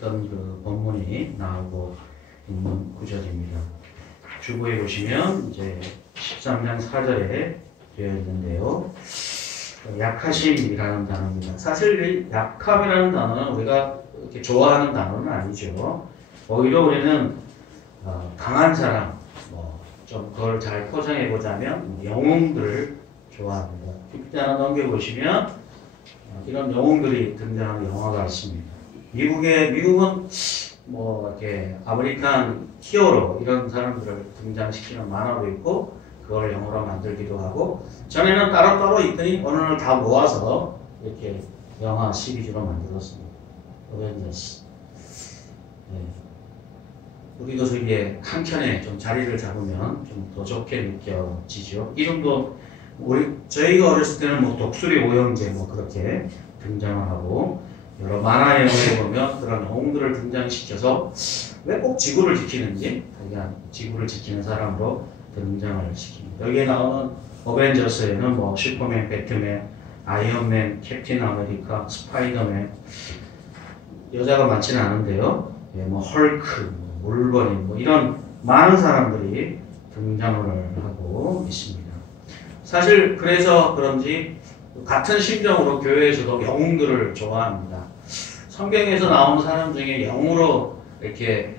했던 그 본문이 나오고 있는 구절입니다. 주보에 보시면 이제 13장 4절에 되어 있는데요. 약하심이라는 단어입니다. 사실 이 약함이라는 단어는 우리가 이렇게 좋아하는 단어는 아니죠. 오히려 우리는 강한 사람, 좀 그걸 잘 포장해 보자면 영웅들을 좋아합니다. PPT 하나 넘겨보시면 이런 영웅들이 등장하는 영화가 있습니다. 미국은 이렇게 아메리칸 히어로 이런 사람들을 등장시키는 만화도 있고 그걸 영어로 만들기도 하고 전에는 따로따로 있더니 어느 날 다 모아서 이렇게 영화 시리즈로 만들었습니다. 어벤져스. 네. 우리도 저기에 한 켠에 좀 자리를 잡으면 좀 더 좋게 느껴지죠. 이름도 저희가 어렸을 때는 독수리 오형제 그렇게 등장을 하고 여러 만화 영화에 보면 그런 영웅들을 등장시켜서 왜 꼭 지구를 지키는지 그냥 지구를 지키는 사람으로 등장을 시킵니다. 여기에 나오는 어벤져스에는 슈퍼맨, 배트맨, 아이언맨, 캡틴 아메리카, 스파이더맨 여자가 많지는 않은데요. 예, 헐크, wolverine 이런 많은 사람들이 등장을 하고 있습니다. 사실 그래서 그런지 같은 심정으로 교회에서도 영웅들을 좋아합니다. 성경에서 나오는 사람 중에 영웅으로 이렇게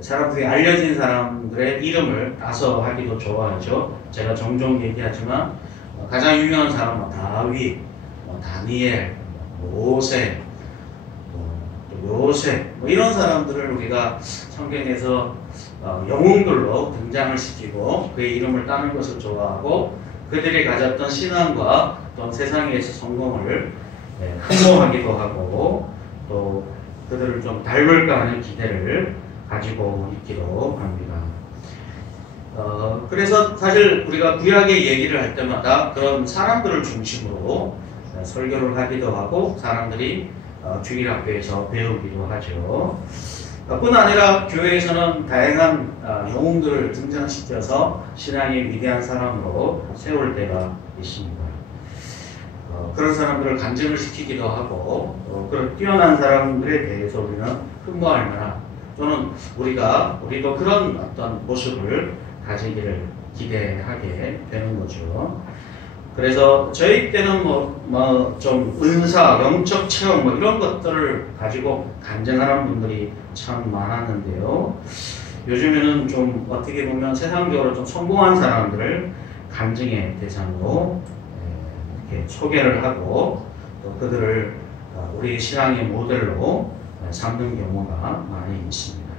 사람들이 알려진 사람들의 이름을 따서 하기도 좋아하죠. 제가 종종 얘기하지만 가장 유명한 사람은 다윗, 다니엘, 모세, 요셉 이런 사람들을 우리가 성경에서 영웅들로 등장을 시키고 그의 이름을 따는 것을 좋아하고 그들이 가졌던 신앙과 또 세상에서 성공을 흠모하기도 하고 또 그들을 좀 닮을까 하는 기대를 가지고 있기도 합니다. 그래서 사실 우리가 구약의 얘기를 할 때마다 그런 사람들을 중심으로 설교를 하기도 하고 사람들이 주일학교에서 배우기도 하죠. 뿐 아니라 교회에서는 다양한 영웅들을 등장시켜서 신앙의 위대한 사람으로 세울 때가 있습니다. 그런 사람들을 간증을 시키기도 하고 그런 뛰어난 사람들에 대해서 우리는 흠모할 만한 또는 우리도 그런 어떤 모습을 가지기를 기대하게 되는 거죠. 그래서 저희 때는 좀 은사, 영적 체험 이런 것들을 가지고 간증하는 분들이 참 많았는데요. 요즘에는 좀 어떻게 보면 세상적으로 좀 성공한 사람들을 간증의 대상으로 이렇게 소개를 하고 또 그들을 우리 신앙의 모델로 삼는 경우가 많이 있습니다.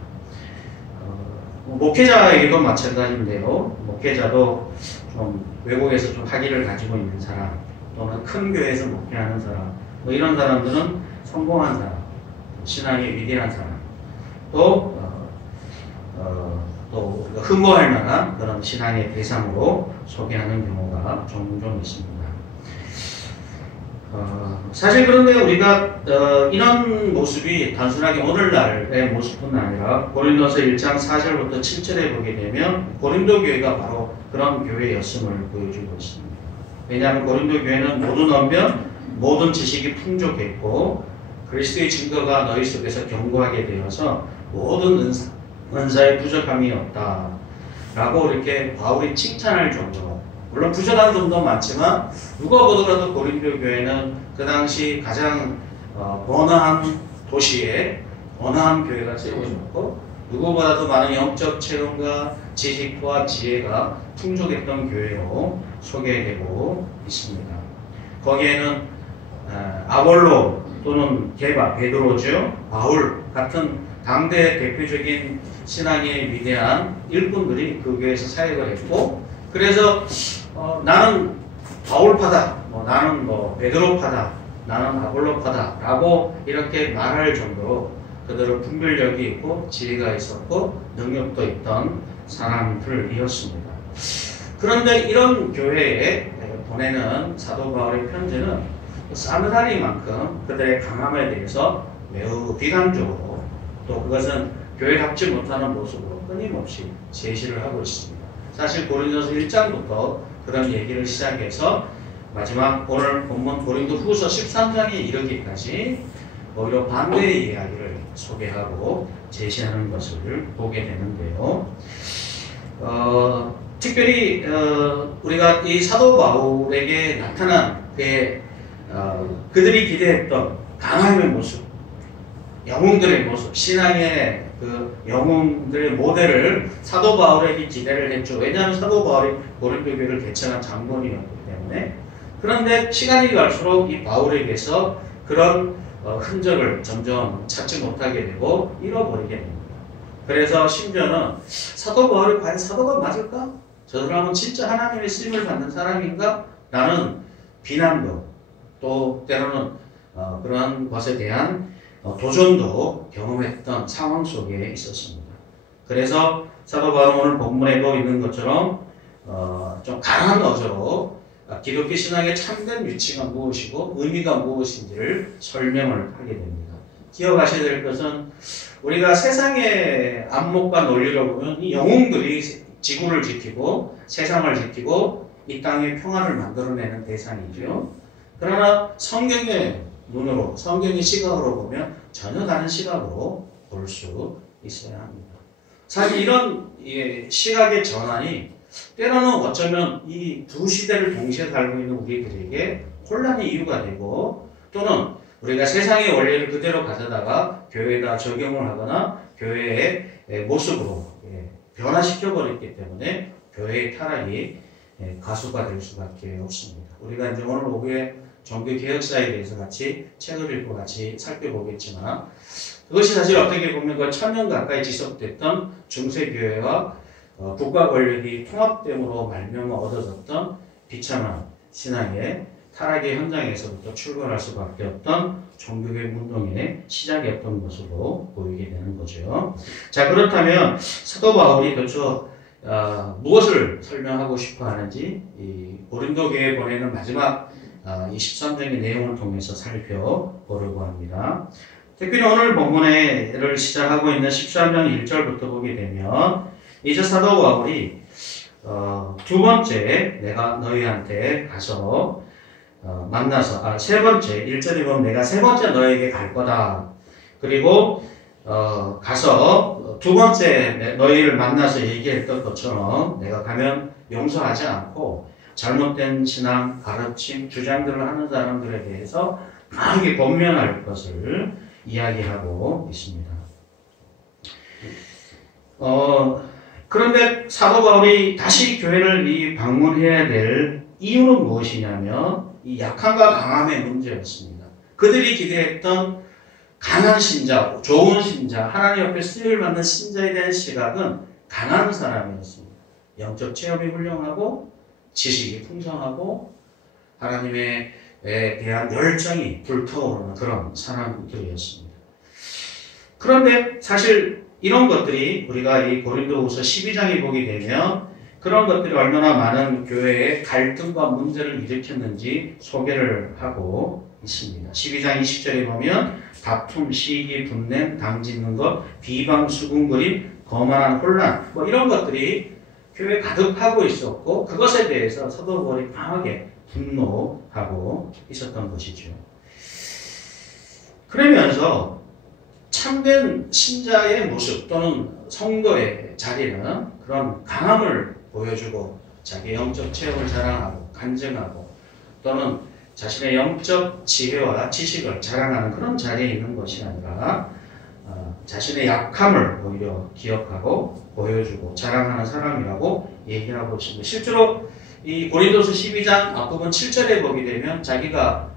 목회자에게도 마찬가지인데요. 목회자도 좀 외국에서 좀 학위를 가지고 있는 사람 또는 큰 교회에서 목회하는 사람 이런 사람들은 성공한 사람, 신앙의 위대한 사람 또 우리가 흠모할 만한 그런 신앙의 대상으로 소개하는 경우가 종종 있습니다. 사실 그런데 우리가 이런 모습이 단순하게 오늘날의 모습뿐 아니라 고린도서 1장 4절부터 7절에 보게 되면 고린도 교회가 바로 그런 교회였음을 보여주고 있습니다. 왜냐하면 고린도 교회는 모든 언변, 모든 지식이 풍족했고 그리스도의 증거가 너희 속에서 견고하게 되어서 모든 은사에 부족함이 없다 라고 이렇게 바울이 칭찬할 정도로 물론 부족한 점도 많지만 누가 보더라도 고린도 교회는 그 당시 가장 번화한 도시에 번화한 교회가 세워졌고 누구보다도 많은 영적 체험과 지식과 지혜가 풍족했던 교회로 소개되고 있습니다. 거기에는 아볼로 또는 게바, 베드로죠, 바울 같은 당대 대표적인 신앙의 위대한 일꾼들이 그 교회에서 사역을 했고 그래서 나는 바울파다, 나는 베드로파다, 나는 아볼로파다 라고 이렇게 말할 정도로 그들은 분별력이 있고 지혜가 있었고 능력도 있던 사람들이었습니다. 그런데 이런 교회에 보내는 사도 바울의 편지는 싸늘하리만큼 그들의 강함에 대해서 매우 비관적으로 또 그것은 교회답지 못하는 모습으로 끊임없이 제시를 하고 있습니다. 사실 고린도서 1장부터 그런 얘기를 시작해서 마지막 오늘 본문 고린도 후서 13장에 이르기까지 오히려 반대의 이야기를 소개하고 제시하는 것을 보게 되는데요. 특별히 우리가 이 사도 바울에게 나타난 그들이 기대했던 강함의 모습, 영웅들의 모습, 신앙의 그 영웅들의 모델을 사도 바울에게 기대를 했죠. 왜냐하면 사도 바울이 고린도 교회를 개척한 장본이었기 때문에. 그런데 시간이 갈수록 이 바울에게서 그런 흔적을 점점 찾지 못하게 되고 잃어버리게 됩니다. 그래서 심지어는 사도 바울이 과연 사도가 맞을까? 저 사람은 진짜 하나님의 쓰임을 받는 사람인가? 라는 비난도 또 때로는 그런 것에 대한 도전도 경험했던 상황 속에 있었습니다. 그래서 사도 바울은 오늘 본문에도 있는 것처럼 좀 강한 어조로 기독교 신앙의 참된 위치가 무엇이고 의미가 무엇인지를 설명을 하게 됩니다. 기억하셔야 될 것은 우리가 세상의 안목과 논리로 보면 이 영웅들이 지구를 지키고 세상을 지키고 이 땅의 평화를 만들어내는 대상이죠. 그러나 성경의 눈으로, 성경의 시각으로 보면 전혀 다른 시각으로 볼 수 있어야 합니다. 사실 이런 시각의 전환이 때로는 어쩌면 이 두 시대를 동시에 살고 있는 우리들에게 혼란의 이유가 되고 또는 우리가 세상의 원리를 그대로 가져다가 교회에다 적용을 하거나 교회의 모습으로 변화시켜버렸기 때문에 교회의 타락이 가수가 될 수밖에 없습니다. 우리가 이제 오늘 오후에 종교개혁사에 대해서 같이 책을 읽고 같이 살펴보겠지만 그것이 사실 어떻게 보면 그 1000년 가까이 지속됐던 중세교회와 국가 권력이 통합됨으로 말미암아 얻어졌던 비참한 신앙의 타락의 현장에서부터 출발할 수밖에 없던 종교개혁 운동의 시작이었던 것으로 보이게 되는 거죠. 자, 그렇다면 사도 바울이 도대체 무엇을 설명하고 싶어 하는지 이 고린도 교회에 보내는 마지막 이 13장의 내용을 통해서 살펴보려고 합니다. 특별히 오늘 본문을 시작하고 있는 13장 1절부터 보게 되면 이제 사도 바울이 두 번째 내가 너희한테 가서 만나서 세 번째 1절에 보면 내가 세 번째 너에게 갈 거다. 그리고 가서 두 번째 너희를 만나서 얘기했던 것처럼 내가 가면 용서하지 않고 잘못된 신앙, 가르침, 주장들을 하는 사람들에 대해서 강하게 권면할 것을 이야기하고 있습니다. 그런데 사도 바울이 다시 교회를 방문해야 될 이유는 무엇이냐면 이 약함과 강함의 문제였습니다. 그들이 기대했던 강한 신자, 좋은 신자, 하나님 앞에 쓰임을 받는 신자에 대한 시각은 강한 사람이었습니다. 영적 체험이 훌륭하고 지식이 풍성하고 하나님에 대한 열정이 불타오르는 그런 사람들이었습니다. 그런데 사실 이런 것들이 우리가 이 고린도후서 12장에 보게 되면 그런 것들이 얼마나 많은 교회의 갈등과 문제를 일으켰는지 소개를 하고 있습니다. 12장 20절에 보면 다툼, 시기, 분냄, 당짓는 것, 비방, 수군거림, 거만한 혼란 이런 것들이 교회에 가득하고 있었고 그것에 대해서 사도 바울이 강하게 분노하고 있었던 것이죠. 그러면서 참된 신자의 모습 또는 성도의 자리는 그런 강함을 보여주고 자기 영적 체험을 자랑하고 간증하고 또는 자신의 영적 지혜와 지식을 자랑하는 그런 자리에 있는 것이 아니라 자신의 약함을 오히려 기억하고 보여주고 자랑하는 사람이라고 얘기하고 있습니다. 실제로 이 고린도서 12장 앞부분 7절에 보게 되면 자기가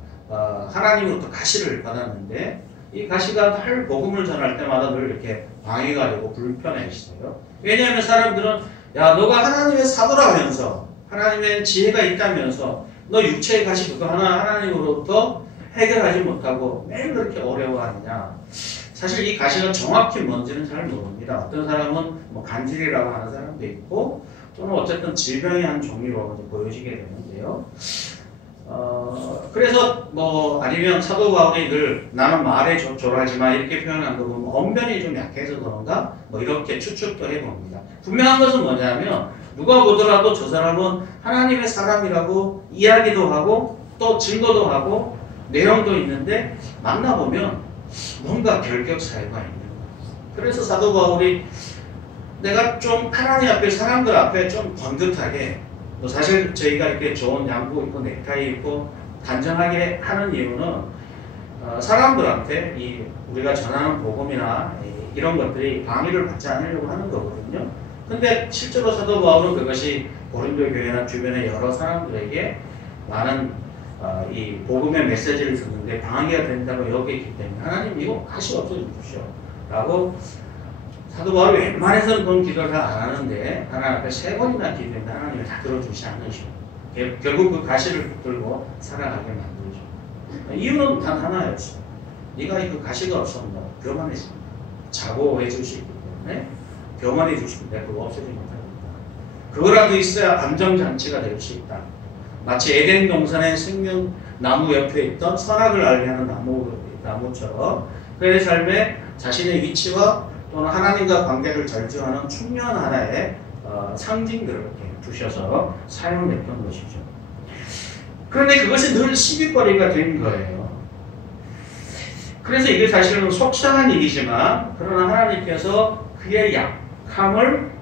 하나님으로부터 가시를 받았는데 이 가시가 늘 복음을 전할 때마다 늘 이렇게 방해가 되고 불편했어요. 왜냐하면 사람들은 야 너가 하나님의 사도라면서 하나님의 지혜가 있다면서 너 육체의 가시 그거 하나님으로부터 해결하지 못하고 매일 그렇게 어려워하느냐. 사실 이 가시가 정확히 뭔지는 잘 모릅니다. 어떤 사람은 간질이라고 하는 사람도 있고 또는 어쨌든 질병의 한 종류로 보여지게 되는데요. 그래서 아니면 사도 바울이 늘 나는 말에 조라하지만 이렇게 표현한 거 보면 언변이 좀 약해서 그런가 이렇게 추측도 해봅니다. 분명한 것은 뭐냐면 누가 보더라도 저 사람은 하나님의 사람이라고 이야기도 하고 또 증거도 하고 내용도 있는데 만나보면 뭔가 결격 사유가 있는 거예요. 그래서 사도 바울이 내가 좀 하나님 앞에 사람들 앞에 좀 번듯하게 사실 저희가 이렇게 좋은 양복 입고 넥타이 입고 단정하게 하는 이유는 사람들한테 우리가 전하는 복음이나 이런 것들이 방해를 받지 않으려고 하는 거거든요. 근데 실제로 사도 바울은 그것이 고린도 교회나 주변의 여러 사람들에게 많은 이 복음의 메시지를 듣는데 방해가 된다고 여기기 때문에 하나님 이거 다시 없어주십시오 라고 사도 바울이 웬만해서는 그런 기도를 다 안 하는데 하나님 앞에 3번이나 기도했는데 하나님이 다 들어주지 않으시고 결국 그 가시를 붙들고 살아가게 만들죠. 이유는 단 하나였어요. 네가 그 가시가 없었나 교만했습니다. 자고 해주시기 때문에 교만해 주시면 내가 그거 없애지 못합니다. 그거라도 있어야 안정장치가 될 수 있다. 마치 에덴 동산의 생명나무 옆에 있던 선악을 알게 하는 나무처럼 그의 삶에 자신의 위치와 또는 하나님과 관계를 절주하는 중요한 하나의 상징들을 이렇게 두셔서 사용했던 것이죠. 그런데 그것이 늘 시비거리가 된 거예요. 그래서 이게 사실은 속상한 일이지만 그러나 하나님께서 그의 약함을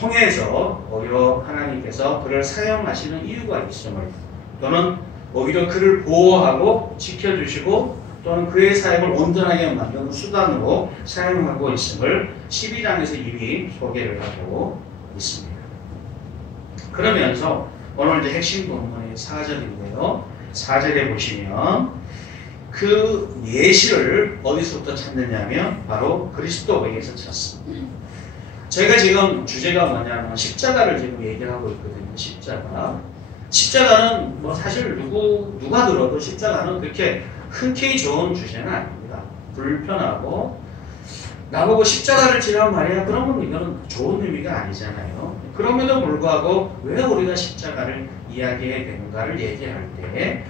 통해서 오히려 하나님께서 그를 사용하시는 이유가 있음을 또는 오히려 그를 보호하고 지켜주시고 또는 그의 사역을 온전하게 만드는 수단으로 사용하고 있음을 12장에서 이미 소개를 하고 있습니다. 그러면서 오늘 이제 핵심 본문의 4절인데요. 4절에 보시면 그 예시를 어디서부터 찾느냐면 바로 그리스도에게서 찾습니다. 저희가 지금 주제가 뭐냐면 십자가를 지금 얘기를 하고 있거든요. 십자가는 뭐 사실 누가 들어도 십자가는 그렇게 흔쾌히 좋은 주제는 아닙니다. 불편하고 나보고 십자가를 지란 말이야. 그러면 이거는 좋은 의미가 아니잖아요. 그럼에도 불구하고 왜 우리가 십자가를 이야기해야 되는가를 얘기할 때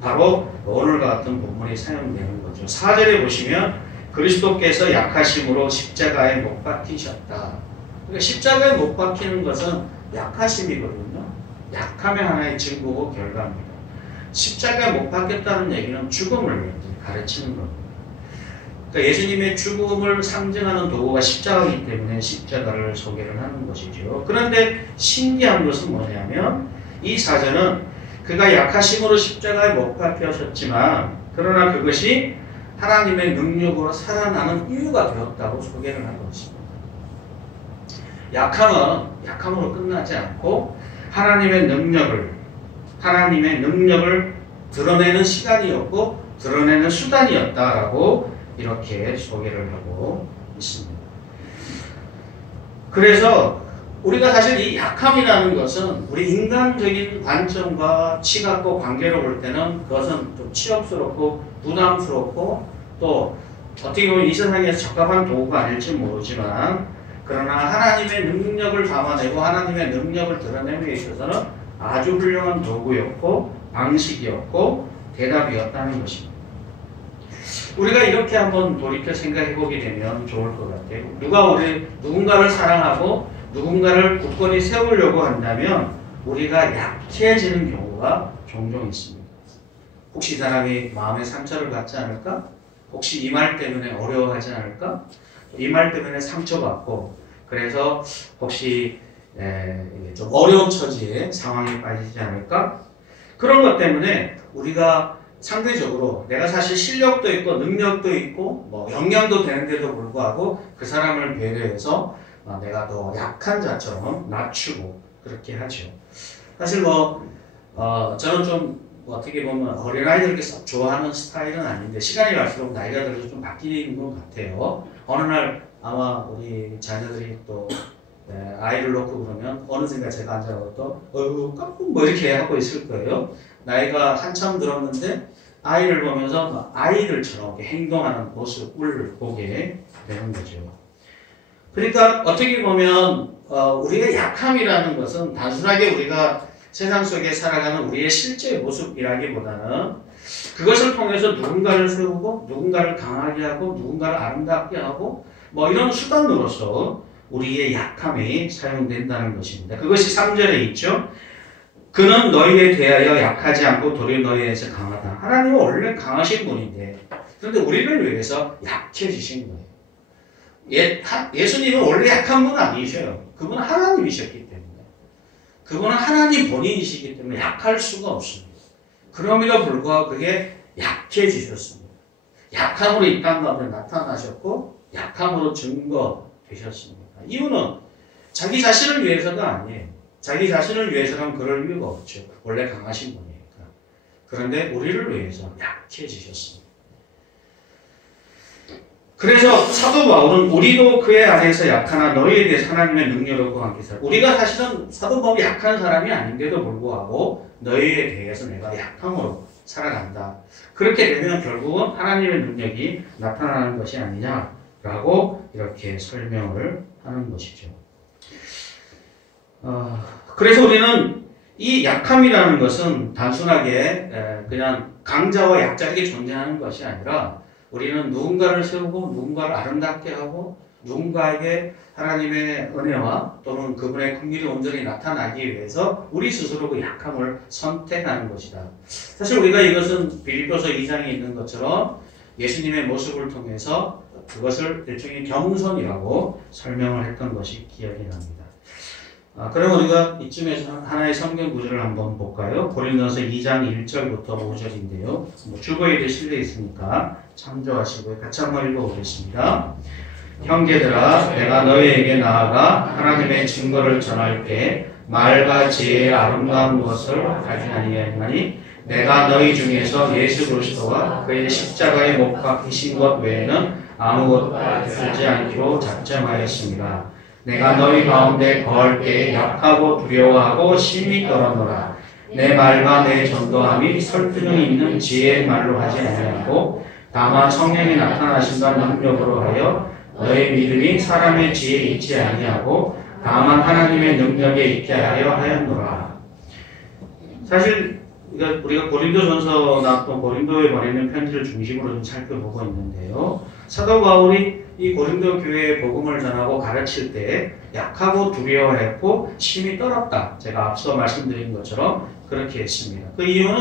바로 오늘과 같은 본문이 사용되는 거죠. 4절에 보시면 그리스도께서 약하심으로 십자가에 못 박히셨다. 그러니까 십자가에 못 박히는 것은 약하심이거든요. 약함의 하나의 증거고 결과입니다. 십자가에 못 박혔다는 얘기는 죽음을 가르치는 겁니다. 그러니까 예수님의 죽음을 상징하는 도구가 십자가이기 때문에 십자가를 소개를 하는 것이죠. 그런데 신기한 것은 뭐냐면 이 사전은 그가 약하심으로 십자가에 못 박히셨지만 그러나 그것이 하나님의 능력으로 살아나는 이유가 되었다고 소개를 하고 있습니다. 약함은 약함으로 끝나지 않고 하나님의 능력을 드러내는 시간이었고 드러내는 수단이었다라고 이렇게 소개를 하고 있습니다. 그래서 우리가 사실 이 약함이라는 것은 우리 인간적인 관점과 시각과 관계로 볼 때는 그것은 좀 치욕스럽고 부담스럽고 또 어떻게 보면 이 세상에서 적합한 도구가 아닐지 모르지만 그러나 하나님의 능력을 담아내고 하나님의 능력을 드러내는 데 있어서는 아주 훌륭한 도구였고 방식이었고 대답이었다는 것입니다. 우리가 이렇게 한번 돌이켜 생각해 보게 되면 좋을 것 같아요. 누군가를 사랑하고 누군가를 굳건히 세우려고 한다면 우리가 약해지는 경우가 종종 있습니다. 혹시 이 사람이 마음의 상처를 받지 않을까? 혹시 이 말 때문에 어려워하지 않을까? 이 말 때문에 상처받고 그래서 혹시 좀 어려운 처지의 상황에 빠지지 않을까? 그런 것 때문에 우리가 상대적으로 내가 사실 실력도 있고 능력도 있고 뭐 역량도 되는데도 불구하고 그 사람을 배려해서 내가 더 약한 자처럼 낮추고 그렇게 하죠. 사실 저는 좀 어떻게 보면 어린아이들 썩 좋아하는 스타일은 아닌데 시간이 갈수록 나이가 들어서 좀 바뀌는 것 같아요. 어느 날 아마 우리 자녀들이 또 아이를 놓고 그러면 어느샌가 제가 앉아서 또 깜빡 뭐 이렇게 하고 있을 거예요. 나이가 한참 들었는데 아이를 보면서 아이들처럼 행동하는 모습을 보게 되는 거죠. 그러니까 어떻게 보면 우리의 약함이라는 것은 단순하게 우리가 세상 속에 살아가는 우리의 실제 모습이라기보다는 그것을 통해서 누군가를 세우고 누군가를 강하게 하고 누군가를 아름답게 하고 뭐 이런 수단으로서 우리의 약함이 사용된다는 것입니다. 그것이 3절에 있죠. 그는 너희에 대하여 약하지 않고 도리어 너희에 대해서 강하다. 하나님은 원래 강하신 분인데 그런데 우리를 위해서 약해지신 거예요. 예수님은 원래 약한 분은 아니셔요. 그분은 하나님이셨기 때문에. 그분은 하나님 본인이시기 때문에 약할 수가 없습니다. 그럼에도 불구하고 그게 약해지셨습니다. 약함으로 이 땅 가운데 나타나셨고 약함으로 증거되셨습니다. 이유는 자기 자신을 위해서가 아니에요. 자기 자신을 위해서는 그럴 이유가 없죠. 원래 강하신 분이니까. 그런데 우리를 위해서 약해지셨습니다. 그래서 사도 바울은 우리도 그의 안에서 약하나 너희에 대해서 하나님의 능력으로 함께 살아. 우리가 사실은 사도 바울이 약한 사람이 아닌데도 불구하고 너희에 대해서 내가 약함으로 살아간다. 그렇게 되면 결국은 하나님의 능력이 나타나는 것이 아니냐라고 이렇게 설명을 하는 것이죠. 그래서 우리는 이 약함이라는 것은 단순하게 그냥 강자와 약자에게 존재하는 것이 아니라 우리는 누군가를 세우고 누군가를 아름답게 하고 누군가에게 하나님의 은혜와 또는 그분의 긍휼이 온전히 나타나기 위해서 우리 스스로 그 약함을 선택하는 것이다. 사실 우리가 이것은 빌립보서 2장에 있는 것처럼 예수님의 모습을 통해서 그것을 일종의 겸손이라고 설명을 했던 것이 기억이 납니다. 그럼 우리가 이쯤에서 하나의 성경 구절을 한번 볼까요? 고린도서 2장 1절부터 5절인데요. 주보에도 실려 있으니까 참조하시고 같이 한번 읽어보겠습니다. 형제들아, 내가 너희에게 나아가 하나님의 증거를 전할 때 말과 지혜의 아름다운 것을 하지 아니하니 내가 너희 중에서 예수 그리스도와 그의 십자가에 못 박히신 것 외에는 아무것도 알지 않기로 작정하였습니다. 내가 너희 가운데 거할 때 약하고 두려워하고 심히 떨어노라. 내 말과 내 전도함이 설득력 있는 지혜의 말로 하지 아니하고 다만 성령이 나타나신다 능력으로 하여 너희 믿음이 사람의 지혜에 있지 아니하고 다만 하나님의 능력에 있게 하려 하였노라. 사실 우리가 고린도전서나 또 고린도에 보내는 편지를 중심으로 좀 살펴보고 있는데요. 사도 바울이 이 고린도 교회에 복음을 전하고 가르칠 때 약하고 두려워했고 심히 떨었다. 제가 앞서 말씀드린 것처럼 그렇게 했습니다. 그 이유는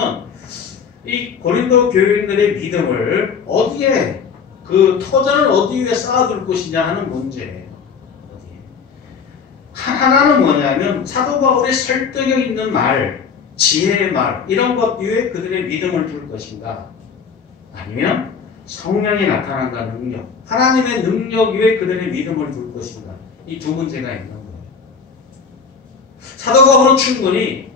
이 고린도 교인들의 믿음을 어디에 그 터전을 어디 위에 쌓아둘 것이냐 하는 문제예요. 하나는 뭐냐면 사도 바울의 설득력 있는 말, 지혜의 말 이런 것 위에 그들의 믿음을 둘 것인가 아니면 성령이 나타난다 능력 하나님의 능력 위에 그들의 믿음을 둘 것인가 이 두 문제가 있는 거예요. 사도 바울은 충분히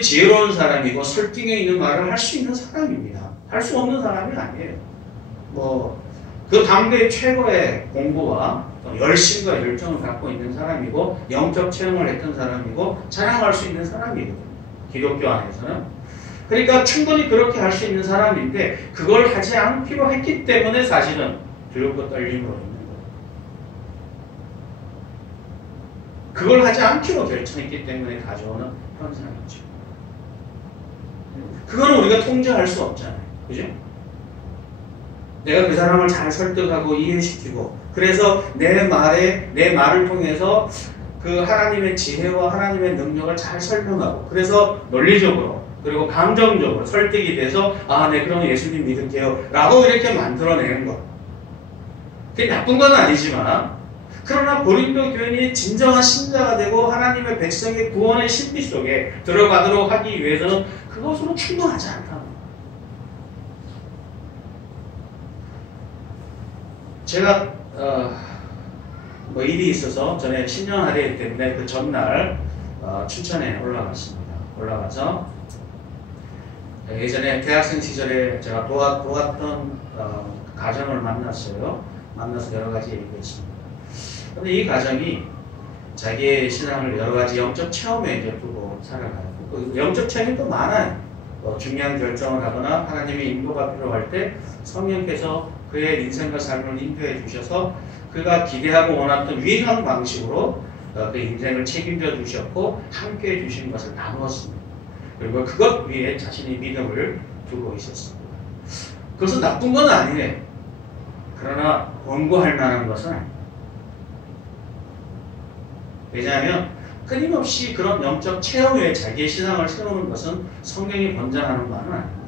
지혜로운 사람이고 설득력 있는 말을 할 수 있는 사람입니다. 할 수 없는 사람이 아니에요. 그 당대 최고의 공부와 열심과 열정을 갖고 있는 사람이고 영적 체험을 했던 사람이고 자랑할 수 있는 사람이거든요. 기독교 안에서는. 그러니까 충분히 그렇게 할 수 있는 사람인데 그걸 하지 않기로 했기 때문에 사실은 두렵고 떨림으로 있는 거예요. 그걸 하지 않기로 결정했기 때문에 가져오는 현상이죠. 그거는 우리가 통제할 수 없잖아요. 그죠? 내가 그 사람을 잘 설득하고 이해시키고 그래서 내 말을 통해서 그 하나님의 지혜와 하나님의 능력을 잘 설명하고 그래서 논리적으로 그리고 감정적으로 설득이 돼서 네 그러면 예수님 믿을게요 라고 이렇게 만들어내는 것. 그게 나쁜 건 아니지만 그러나 고린도 교인이 진정한 신자가 되고 하나님의 백성의 구원의 신비 속에 들어가도록 하기 위해서는 그것으로 충분하지 않다. 제가 일이 있어서 전에 신년 할애 때문에 그 전날 춘천에 올라갔습니다. 올라가서 예전에 대학생 시절에 제가 도왔던 가정을 만났어요. 만나서 여러 가지 얘기했습니다. 그런데 이 가정이 자기의 신앙을 여러 가지 영적 체험에 이제 두고 살아가요. 그 영적 체험이 또 많아요. 중요한 결정을 하거나 하나님의 인도가 필요할 때 성령께서 그의 인생과 삶을 인도해 주셔서 그가 기대하고 원했던 유일한 방식으로 그 인생을 책임져 주셨고 함께 해 주신 것을 나누었습니다. 그리고 그것 위에 자신의 믿음을 두고 있었습니다. 그것은 나쁜 건 아니에요. 그러나 권고할 만한 것은 아닙니다. 왜냐하면 끊임없이 그런 영적 체험 위에 자기의 신앙을 세우는 것은 성경이 권장하는 바는 아닙니다.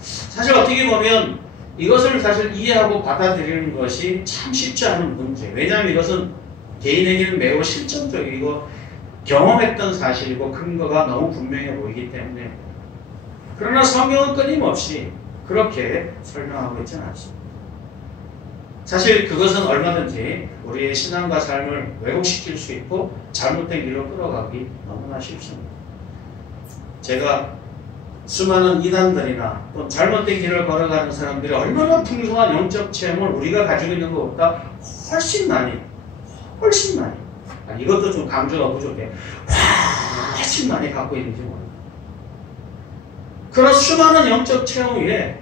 사실 어떻게 보면 이것을 사실 이해하고 받아들이는 것이 참 쉽지 않은 문제. 왜냐하면 이것은 개인에게는 매우 실전적이고 경험했던 사실이고 근거가 너무 분명해 보이기 때문에. 그러나 성경은 끊임없이 그렇게 설명하고 있지는 않습니다. 사실 그것은 얼마든지 우리의 신앙과 삶을 왜곡시킬 수 있고 잘못된 길로 끌어가기 너무나 쉽습니다. 제가 수많은 이단들이나 또 잘못된 길을 걸어가는 사람들이 얼마나 풍성한 영적 체험을 우리가 가지고 있는 것보다 훨씬 많이 이것도 좀 강조가 부족해. 훨씬 많이 갖고 있는지 모릅니다. 그런 수많은 영적 체험 위에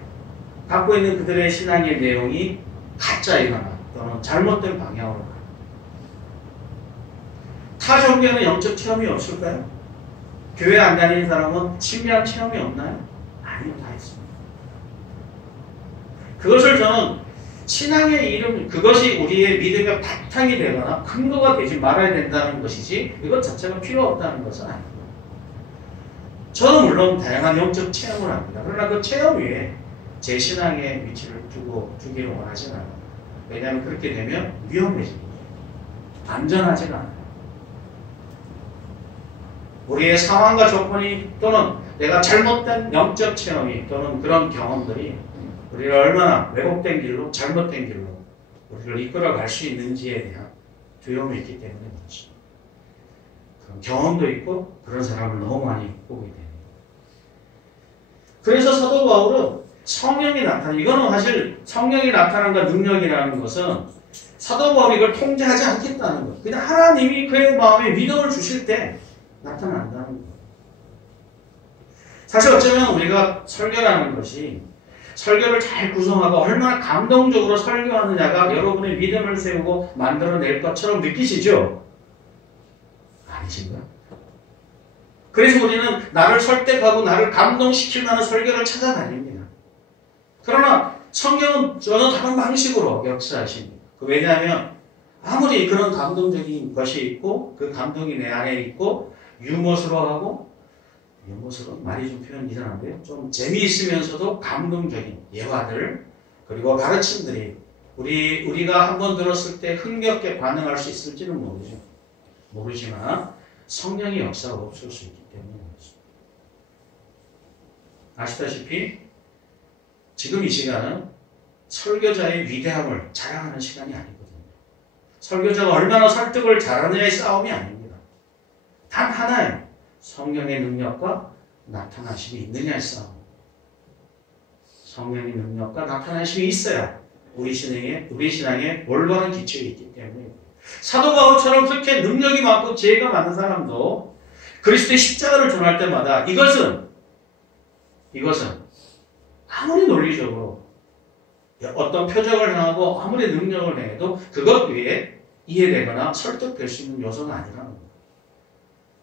갖고 있는 그들의 신앙의 내용이 가짜이거나 또는 잘못된 방향으로 가요. 타 종교는 영적 체험이 없을까요? 교회 안 다니는 사람은 신비한 체험이 없나요? 아니요, 다 있습니다. 그것을 저는 신앙의 이름, 그것이 우리의 믿음의 바탕이 되거나 근거가 되지 말아야 된다는 것이지 이것 자체가 필요 없다는 것은 아닙니다. 저는 물론 다양한 영적 체험을 합니다. 그러나 그 체험 위에 제 신앙의 위치를 두기를 원하지는 않아요. 왜냐하면 그렇게 되면 위험해집니다. 안전하지가 않아요. 우리의 상황과 조건이 또는 내가 잘못된 영적 체험이 또는 그런 경험들이 우리를 얼마나 왜곡된 길로 잘못된 길로 우리를 이끌어갈 수 있는지에 대한 두려움이 있기 때문에 그렇죠. 그런 경험도 있고 그런 사람을 너무 많이 보게 됩니다. 그래서 사도 바울은 성령이 나타나는, 이거는 사실 성령이 나타난과 능력이라는 것은 사도 바울이 이걸 통제하지 않겠다는 것. 그냥 하나님이 그의 마음에 믿음을 주실 때 나타난다는 것. 사실 어쩌면 우리가 설교라는 것이 설교를 잘 구성하고 얼마나 감동적으로 설교하느냐가 여러분의 믿음을 세우고 만들어낼 것처럼 느끼시죠? 아니신가? 그래서 우리는 나를 설득하고 나를 감동시킬 만한 설교를 찾아다닙니다. 그러나 성경은 전혀 다른 방식으로 역사하십니다. 왜냐하면 아무리 그런 감동적인 것이 있고 그 감동이 내 안에 있고 유머스러워하고, 유머스러운 말이 좀 표현 이상한데요. 좀 재미있으면서도 감동적인 예화들 그리고 가르침들이 우리가 한번 들었을 때 흥겹게 반응할 수 있을지는 모르지만 성령의 역사가 없을 수 있기 때문에 그렇습니다. 아시다시피 지금 이 시간은 설교자의 위대함을 자랑하는 시간이 아니거든요. 설교자가 얼마나 설득을 잘하느냐의 싸움이 아닙니다. 단 하나예요. 성령의 능력과 나타나심이 있느냐의 싸움. 성령의 능력과 나타나심이 있어야 우리 신앙에 올바른 기초가 있기 때문에 사도 바울처럼 그렇게 능력이 많고 지혜가 많은 사람도 그리스도의 십자가를 전할 때마다 이것은 아무리 논리적으로 어떤 표적을 행하고 아무리 능력을 행해도 그것 위에 이해되거나 설득될 수 있는 요소는 아니라는 거예요.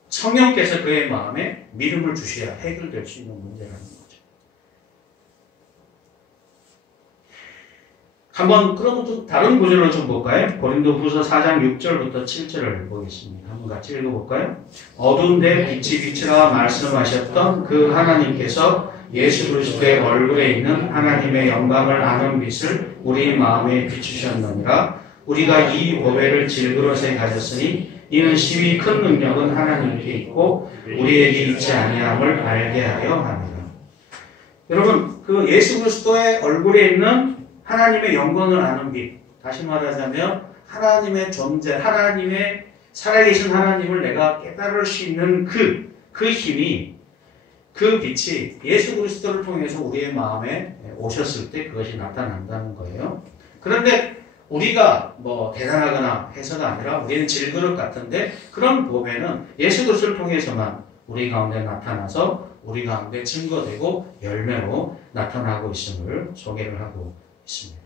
성령께서 그의 마음에 믿음을 주셔야 해결될 수 있는 문제라는 거죠. 한번 그럼 좀 다른 구절로 좀 볼까요? 고린도후서 4장 6절부터 7절을 보겠습니다. 한번 같이 읽어볼까요? 어두운 데 빛이 비치라 말씀하셨던 그 하나님께서 예수 그리스도의 얼굴에 있는 하나님의 영광을 아는 빛을 우리 마음에 비추셨느니라. 우리가 이 보배를 질그릇에 가졌으니 이는 심히 큰 능력은 하나님께 있고 우리에게 있지 아니함을 알게 하려 합니다. 여러분, 그 예수 그리스도의 얼굴에 있는 하나님의 영광을 아는 빛, 다시 말하자면 하나님의 존재, 하나님의 살아계신 하나님을 내가 깨달을 수 있는 그 힘이, 그 빛이 예수 그리스도를 통해서 우리의 마음에 오셨을 때 그것이 나타난다는 거예요. 그런데 우리가 뭐 대단하거나 해서가 아니라 우리는 질그릇 같은데 그런 보배는 예수 그리스도를 통해서만 우리 가운데 나타나서 우리 가운데 증거되고 열매로 나타나고 있음을 소개를 하고 있습니다.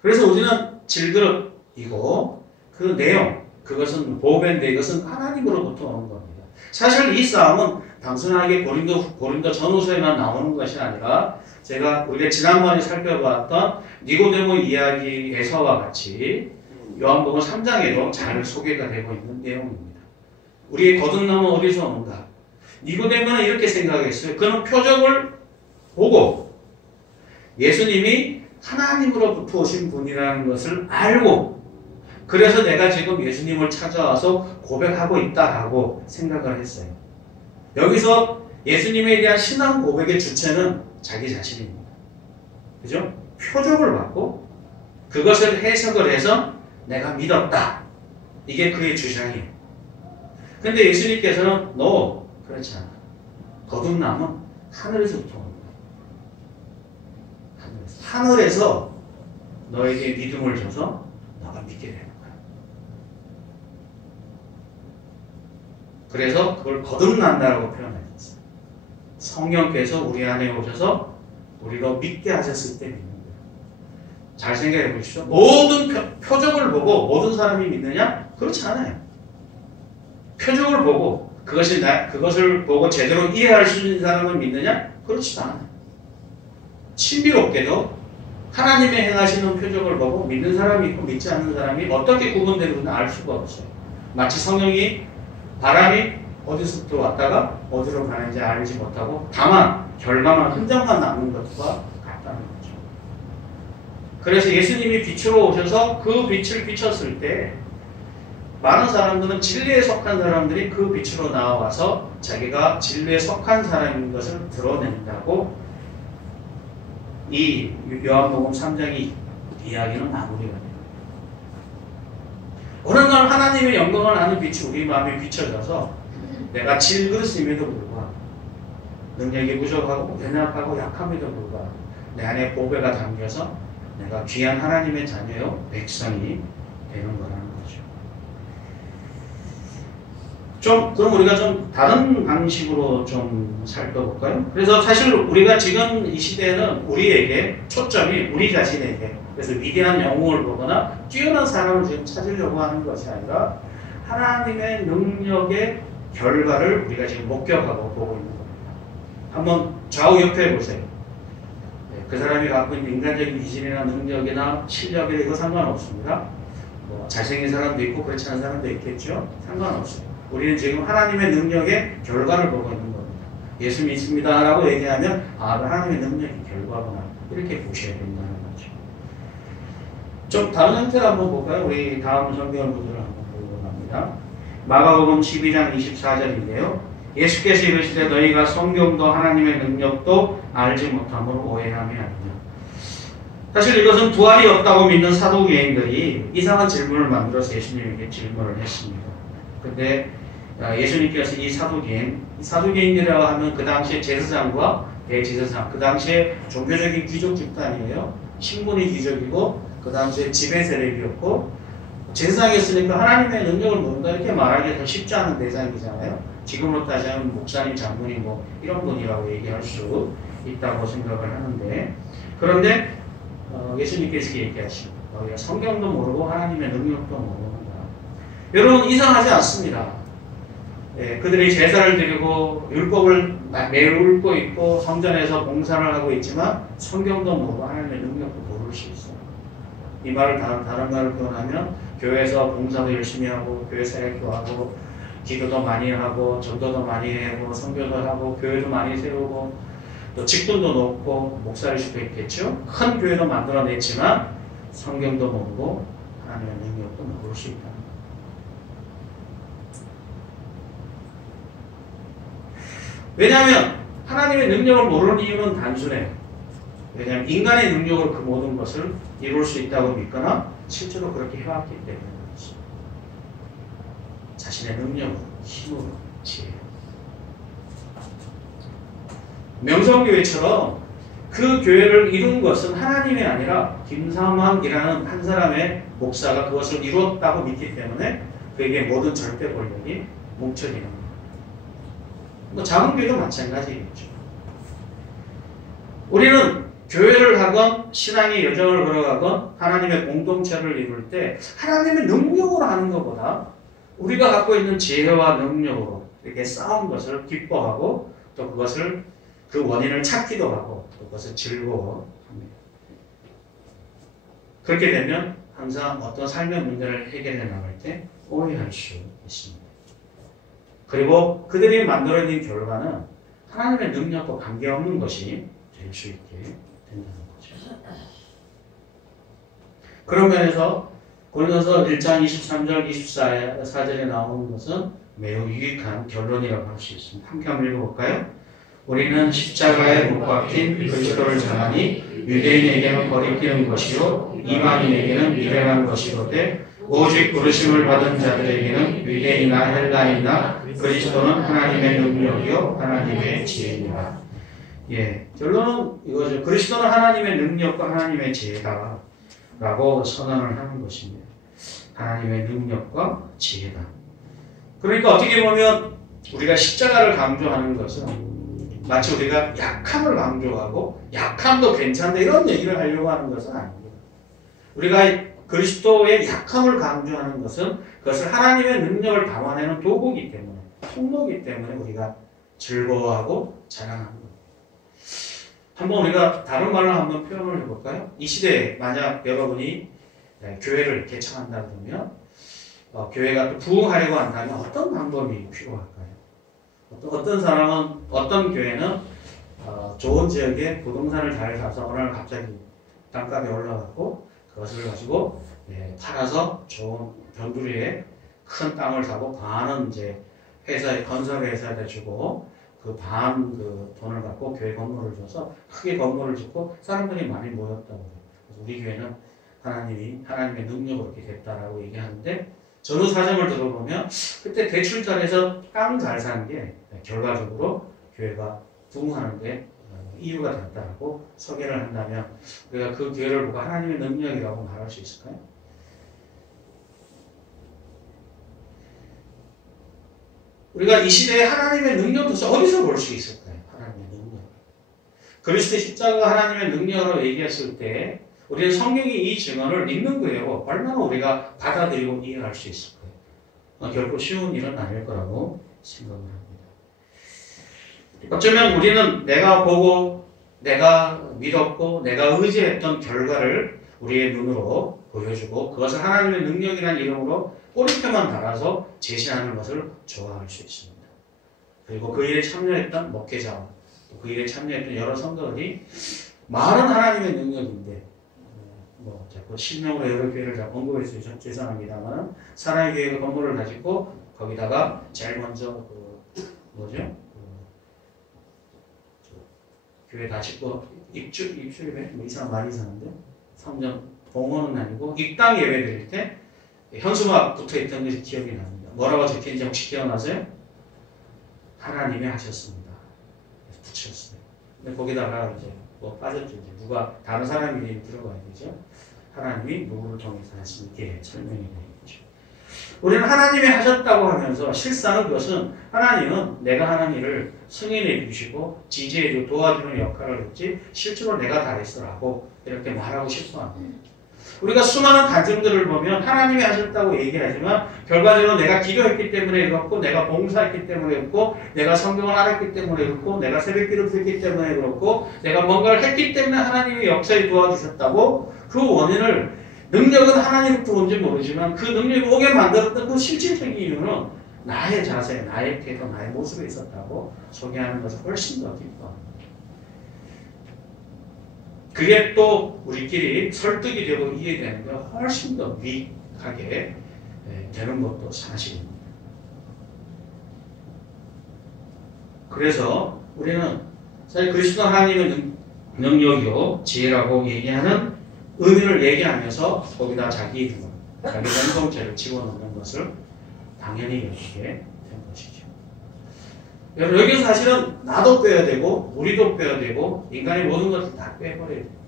그래서 우리는 질그릇이고 그 내용, 그것은 보배인데 이것은 하나님으로부터 오는 겁니다. 사실 이 싸움은 단순하게 고린도 전후서에만 나오는 것이 아니라 우리가 지난번에 살펴봤던 니고데모 이야기에서와 같이 요한복음 3장에도 잘 소개가 되고 있는 내용입니다. 우리의 거듭남은 어디서 오는가? 니고데모는 이렇게 생각했어요. 그는 표적을 보고 예수님이 하나님으로부터 오신 분이라는 것을 알고, 그래서 내가 지금 예수님을 찾아와서 고백하고 있다라고 생각을 했어요. 여기서 예수님에 대한 신앙 고백의 주체는 자기 자신입니다. 그죠? 표적을 받고 그것을 해석을 해서 내가 믿었다. 이게 그의 주장이에요. 근데 예수님께서는 너 그렇지 않아. 거듭남은 하늘에서부터 오는 거야. 하늘에서 너에게 믿음을 줘서 너가 믿게 되는 거야. 그래서 그걸 거듭난다라고 표현했어요. 성령께서 우리 안에 오셔서 우리가 믿게 하셨을 때 믿는 거예요. 잘 생각해 보십시오. 모든 표적을 보고 모든 사람이 믿느냐? 그렇지 않아요. 표적을 보고 그것을 보고 제대로 이해할 수 있는 사람은 믿느냐? 그렇지도 않아요. 신비롭게도 하나님의 행하시는 표적을 보고 믿는 사람이 있고 믿지 않는 사람이 어떻게 구분되는지 알 수가 없어요. 마치 성령이 바람이 어디서부터 왔다가 어디로 가는지 알지 못하고 다만 결과만 흔적만 남는 것과 같다는 거죠. 그래서 예수님이 빛으로 오셔서 그 빛을 비췄을 때 많은 사람들은 진리에 속한 사람들이 그 빛으로 나와서 자기가 진리에 속한 사람인 것을 드러낸다고 이 요한복음 3장의 이야기는 마무리가 돼요. 어느 날 하나님의 영광을 아는 빛이 우리 마음에 비춰져서 내가 질그릇임에도 불구하고 능력이 부족하고 연약하고 약함에도 불구하고 내 안에 보배가 담겨서 내가 귀한 하나님의 자녀요 백성이 되는 거라는 거죠. 그럼 우리가 좀 다른 방식으로 좀 살펴볼까요? 그래서 사실 우리가 지금 이 시대에는 우리에게 초점이 우리 자신에게, 그래서 위대한 영웅을 보거나 뛰어난 사람을 지금 찾으려고 하는 것이 아니라 하나님의 능력의 결과를 우리가 지금 목격하고 보고 있는 겁니다. 한번 좌우 옆에 보세요. 그 사람이 갖고 있는 인간적인 기질이나 능력이나 실력이나 이거 상관없습니다. 뭐 잘생긴 사람도 있고 그렇지 않은 사람도 있겠죠. 상관없어요. 우리는 지금 하나님의 능력의 결과를 보고 있는 겁니다. 예수 믿습니다 라고 얘기하면 하나님의 능력의 결과구나 이렇게 보셔야 된다는 거죠. 좀 다른 형태로 한번 볼까요? 우리 다음 성경 구절을 한번 보고 갑니다. 마가복음 12장 24절인데요. 예수께서 이르시되 너희가 성경도 하나님의 능력도 알지 못함으로 오해함이 아니냐. 사실 이것은 부활이 없다고 믿는 사두개인들이 이상한 질문을 만들어서 예수님에게 질문을 했습니다. 근데 예수님께서 이 사두개인이라고 하면 그 당시에 제사장과 대제사장, 그 당시에 종교적인 귀족 집단이에요. 신분이 귀족이고 그 당시에 지배 세력이었고 제사장이었으니까 하나님의 능력을 모른다 이렇게 말하기 더 쉽지 않은 대상이잖아요. 지금으로 따지면 목사님, 장로님 뭐 이런 분이라고 얘기할 수 있다고 생각을 하는데, 그런데 예수님께서 얘기하시고 너희가 성경도 모르고 하나님의 능력도 모른다. 여러분 이상하지 않습니다. 그들이 제사를 드리고 율법을 매일 읊고 있고 성전에서 봉사를 하고 있지만 성경도 모르고 하나님의 능력도 모를 수 있어요. 이 말을 다른 말을 표현하면 교회에서 봉사도 열심히 하고 교회 사역도 하고 기도도 많이 하고 전도도 많이 하고 선교도 하고 교회도 많이 세우고 또 직분도 높고 목사일 수도 있겠죠. 큰 교회도 만들어냈지만 성경도 모르고 하나님의 능력도 모를 수 있다. 왜냐하면 하나님의 능력을 모르는 이유는 단순해요. 왜냐하면 인간의 능력으로 그 모든 것을 이룰 수 있다고 믿거나 실제로 그렇게 해왔기 때문에 그렇지. 자신의 능력으로, 힘으로, 지혜로. 명성교회처럼 그 교회를 이룬 것은 하나님이 아니라 김삼환이라는 한 사람의 목사가 그것을 이루었다고 믿기 때문에 그에게 모든 절대 권력이 뭉쳐지는 겁니다. 뭐 작은 교회도 마찬가지겠죠. 우리는 교회를 하건 신앙의 여정을 걸어가건 하나님의 공동체를 이룰 때 하나님의 능력으로 하는 것보다 우리가 갖고 있는 지혜와 능력으로 이렇게 싸운 것을 기뻐하고 또 그것을 그 원인을 찾기도 하고 또 그것을 즐거워합니다. 그렇게 되면 항상 어떤 삶의 문제를 해결해 나갈 때 오해할 수 있습니다. 그리고 그들이 만들어낸 결과는 하나님의 능력과 관계없는 것이 될 수 있게 된다는 거죠. 그런 면에서 고린도서 1장 23절 24절에 나오는 것은 매우 유익한 결론이라고 할 수 있습니다. 함께 한번 읽어볼까요? 우리는 십자가에 못 박힌 그리스도를 전하니 유대인에게는 거리끼는 것이요 이방인에게는 미련한 것이로되 오직 부르심을 받은 자들에게는 유대인이나 헬라인이나 그리스도는 하나님의 능력이요 하나님의 지혜입니다. 예, 결론은 이거죠. 그리스도는 하나님의 능력과 하나님의 지혜다 라고 선언을 하는 것입니다. 하나님의 능력과 지혜다. 그러니까 어떻게 보면 우리가 십자가를 강조하는 것은 마치 우리가 약함을 강조하고 약함도 괜찮다 이런 얘기를 하려고 하는 것은 아닙니다. 우리가 그리스도의 약함을 강조하는 것은 그것을 하나님의 능력을 담아내는 도구이기 때문에 통로이기 때문에 우리가 즐거워하고 자랑하는 겁니다. 한번 우리가 다른 말로 한번 표현을 해볼까요? 이 시대에 만약 여러분이 교회를 개창한다 그러면 교회가 또 부흥하려고 한다면 어떤 방법이 필요할까요? 어떤 사람은 어떤 교회는 좋은 지역에 부동산을 잘 사서 어느 날 갑자기 땅값이 올라갔고 그것을 가지고 팔아서 좋은 변두리에 큰 땅을 사고 반은 이제 회사에 건설 회사에다 주고 그 반 그 돈을 갖고 교회 건물을 줘서 크게 건물을 짓고 사람들이 많이 모였다고 해요. 그래서 우리 교회는 하나님의 능력으로 이렇게 됐다라고 얘기하는데 전후 사정을 들어보면 그때 대출 잘해서 땅 잘 사는 게 결과적으로 교회가 부흥하는데 이유가 됐다라고 소개를 한다면 우리가 그 교회를 보고 하나님의 능력이라고 말할 수 있을까요? 우리가 이 시대에 하나님의 능력 도대체 어디서 볼 수 있을까요? 하나님의 능력. 그리스도의 십자가가 하나님의 능력으로 얘기했을 때 우리는 성경이 이 증언을 믿는 거예요. 얼마나 우리가 받아들이고 이해할 수 있을까요? 결코 쉬운 일은 아닐 거라고 생각을 합니다. 어쩌면 우리는 내가 보고 내가 믿었고 내가 의지했던 결과를 우리의 눈으로 보여주고 그것을 하나님의 능력이라는 이름으로 꼬리표만 달아서 제시하는 것을 좋아할 수 있습니다. 그리고 그 일에 참여했던 목회자와 그 일에 참여했던 여러 성도들이 말은 하나님의 능력인데 자꾸 실명으로 여러 교회를 잘 언급해서 죄송합니다만 사랑의 교회가 건물을 가지고 거기다가 제일 먼저 교회 다 짓고 입주임에 뭐 이상 많이 사는데 3년 봉헌은 아니고 입당 예배 드릴 때 현수막 붙어있던 것이 기억이 납니다. 뭐라고 적혀있는지 혹시 기억나세요? 하나님이 하셨습니다. 붙였어요. 근데 거기다가 이제 뭐 빠졌죠. 이제 누가 다른 사람 이름이 들어가야 되죠. 하나님이 누구를 통해서 하신 게 설명이 되겠죠. 우리는 하나님이 하셨다고 하면서 실상은 그것은 하나님은 내가 하는 일을 승인해 주시고 지지해 주고 도와주는 역할을 했지 실제로 내가 다 했어라고 이렇게 말하고 싶어 합니다. 우리가 수많은 간증들을 보면 하나님이 하셨다고 얘기하지만 결과적으로 내가 기도했기 때문에 그렇고 내가 봉사했기 때문에 그렇고 내가 성경을 알았기 때문에 그렇고 내가 새벽기도 드렸기 때문에 그렇고 내가 뭔가를 했기 때문에 하나님이 역사에 도와주셨다고 그 원인을 능력은 하나님부터 온지 모르지만 그 능력이 오게 만들었던 그 실질적인 이유는 나의 자세, 나의 태도, 나의 모습에 있었다고 소개하는 것을 훨씬 더 기뻐합니다. 그게 또 우리끼리 설득이 되고 이해되는 게 훨씬 더 유익하게 되는 것도 사실입니다. 그래서 우리는 사실 그리스도 하나님의 능력이요 지혜라고 얘기하는 의미를 얘기하면서 거기다 자기 이름을, 자기 공동체를 집어넣는 것을 당연히 여기게 된 것이죠. 여기서 사실은 나도 빼야 되고 우리도 빼야 되고 인간의 모든 것을 다 빼버려야 돼요.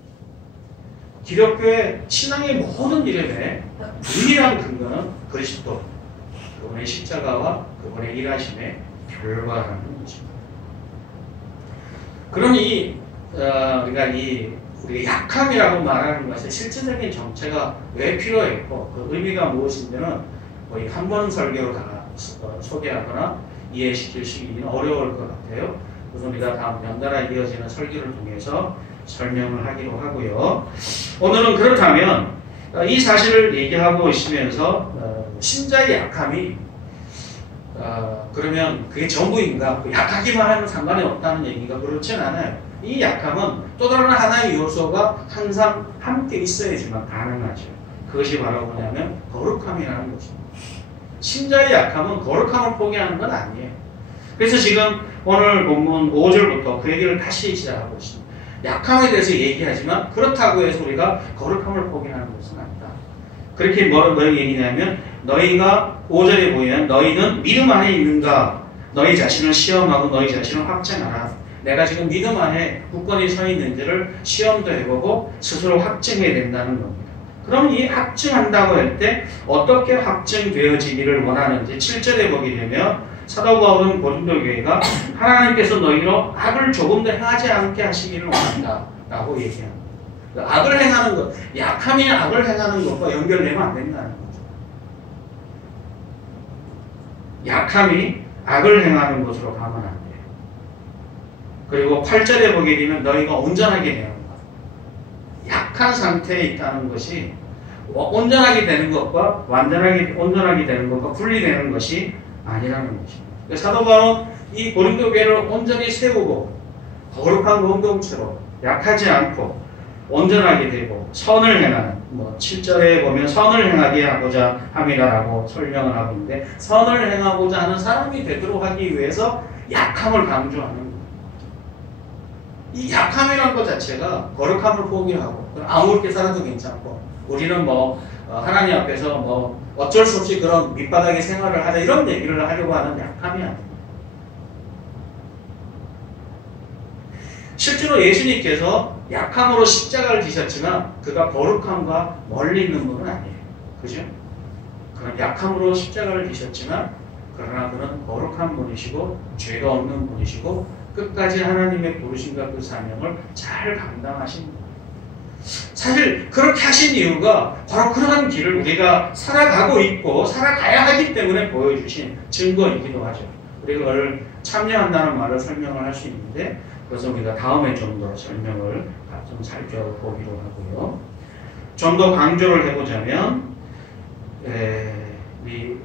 기독교의 신앙의 모든 이름에 유일한 근거는 그리스도, 그분의 십자가와 그분의 일하심의 결과라는 것입니다. 그러니 우리가 우리가 약함이라고 말하는 것의 실질적인 정체가 왜 필요했고 그 의미가 무엇인지는 거의 한 번 설교로 다 소개하거나 이해시킬 수 있는 어려울 것 같아요. 그래서 우리가 다음 연달아 이어지는 설교를 통해서 설명을 하기로 하고요. 오늘은 그렇다면 이 사실을 얘기하고 있으면서 신자의 약함이 그러면 그게 전부인가? 약하기만 하면 상관이 없다는 얘기가 그렇진 않아요. 이 약함은 또 다른 하나의 요소가 항상 함께 있어야지만 가능하죠. 그것이 바로 뭐냐면 거룩함이라는 것입니다. 신자의 약함은 거룩함을 포기하는 건 아니에요. 그래서 지금 오늘 본문 5절부터 그 얘기를 다시 시작하고 있습니다. 약함에 대해서 얘기하지만 그렇다고 해서 우리가 거룩함을 포기하는 것은 아니다. 그렇게 뭐라고 얘기냐면 너희가 5절에 보면 너희는 믿음 안에 있는가? 너희 자신을 시험하고 너희 자신을 확증하라. 내가 지금 믿음 안에 굳건히 서 있는지를 시험도 해보고 스스로 확증해야 된다는 겁니다. 그럼 이 확증한다고 할 때 어떻게 확증되어지기를 원하는지 7절에 보게 되면 사도 바울은 고린도 교회가 하나님께서 너희로 악을 조금 더 행하지 않게 하시기를 원한다 라고 얘기합니다. 악을 행하는 것, 약함이 악을 행하는 것과 연결되면 안 된다는 거죠. 약함이 악을 행하는 것으로 가면 안 돼요. 그리고 8절에 보게 되면 너희가 온전하게 되는 것. 약한 상태에 있다는 것이 온전하게 되는 것과 온전하게 되는 것과 분리되는 것이 아니라는 것입니다. 사도 바울은 이 고린도 교회를 온전히 세우고 거룩한 공동체로 약하지 않고 온전하게 되고 선을 행하는 7절에 보면 선을 행하게 하고자 함이라고 설명을 하고 있는데 선을 행하고자 하는 사람이 되도록 하기 위해서 약함을 강조하는 거예요. 이 약함이라는 것 자체가 거룩함을 포기하고 아무렇게 살아도 괜찮고 우리는 하나님 앞에서 어쩔 수 없이 그런 밑바닥의 생활을 하자 이런 얘기를 하려고 하는 약함이 아닙니다. 실제로 예수님께서 약함으로 십자가를 지셨지만 그가 거룩함과 멀리 있는 분은 아니에요. 그죠? 그는 약함으로 십자가를 지셨지만 그러나 그는 거룩한 분이시고 죄가 없는 분이시고 끝까지 하나님의 부르심과 그 사명을 잘 감당하신 분이에요. 사실 그렇게 하신 이유가 바로 그러한 길을 우리가 살아가고 있고 살아가야 하기 때문에 보여주신 증거이기도 하죠. 우리가 그걸 참여한다는 말을 설명을 할 수 있는데 그래서 우리가 다음에 좀 더 설명을 좀 살펴보기로 하고요. 좀 더 강조를 해보자면 우리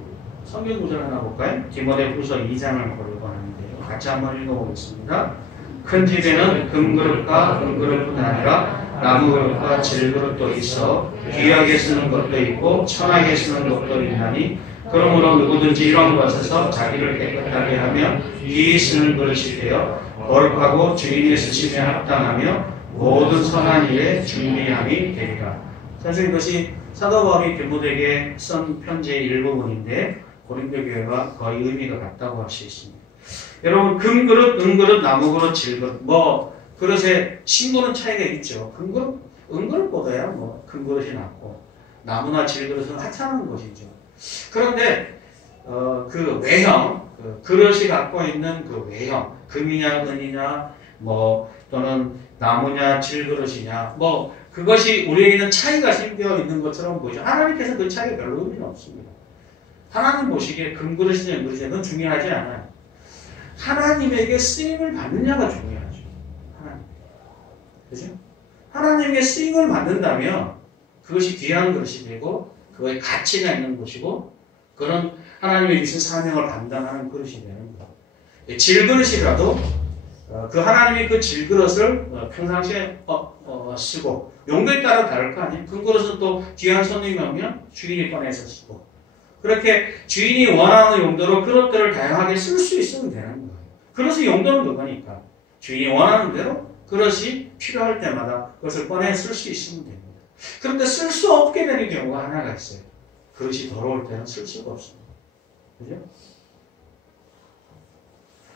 성경 구절 하나 볼까요? 디모데후서 2장을 보려고 하는데요. 같이 한번 읽어보겠습니다. 큰 집에는 금그릇과 은그릇뿐 아니라 나무그릇과 질그릇도 있어 귀하게 쓰는 것도 있고 천하게 쓰는 것도 있나니 그러므로 누구든지 이런 것에서 자기를 깨끗하게 하며 귀히 쓰는 그릇이 되어 거룩하고 주인의 쓰심에 합당하며 모든 선한 일에 준비함이 되리라. 사실 이것이 사도 바울이 디모데에게 쓴 편지의 일부분인데 고린도 교회와 거의 의미가 같다고 할 수 있습니다. 여러분 금그릇, 은그릇, 나무그릇, 질그릇 그릇에 심부는 차이가 있죠. 금그릇, 은그릇보다야 금그릇이 낫고 나무나 질그릇은 하찮은 것이죠. 그런데 그 외형, 그릇이 갖고 있는 그 외형, 금이냐 은이냐 또는 나무냐 질그릇이냐 그것이 우리에게는 차이가 생겨 있는 것처럼 보이죠. 하나님께서 그 차이가 별로 의미는 없습니다. 하나님 보시기에 금그릇이냐 은그릇이냐 그건 중요하지 않아요. 하나님에게 쓰임을 받느냐가 중요하죠. 하나님. 그죠? 하나님에게 쓰임을 받는다면 그것이 귀한 것이 되고 그거에 가치가 있는 것이고 그런 하나님의 주신 사명을 감당하는 그릇이 되는 거예요. 질그릇이라도 그 하나님이 그 질그릇을 평상시에 쓰고 용도에 따라 다를 거 아니에요. 그 그릇은 또 귀한 손님이 오면 주인이 꺼내서 쓰고 그렇게 주인이 원하는 용도로 그릇들을 다양하게 쓸 수 있으면 되는 거예요. 그릇의 용도는 그거니까 주인이 원하는 대로 그릇이 필요할 때마다 그것을 꺼내 쓸 수 있으면 됩니다. 그런데 쓸 수 없게 되는 경우가 하나가 있어요. 그릇이 더러울 때는 쓸 수가 없습니다. 그죠?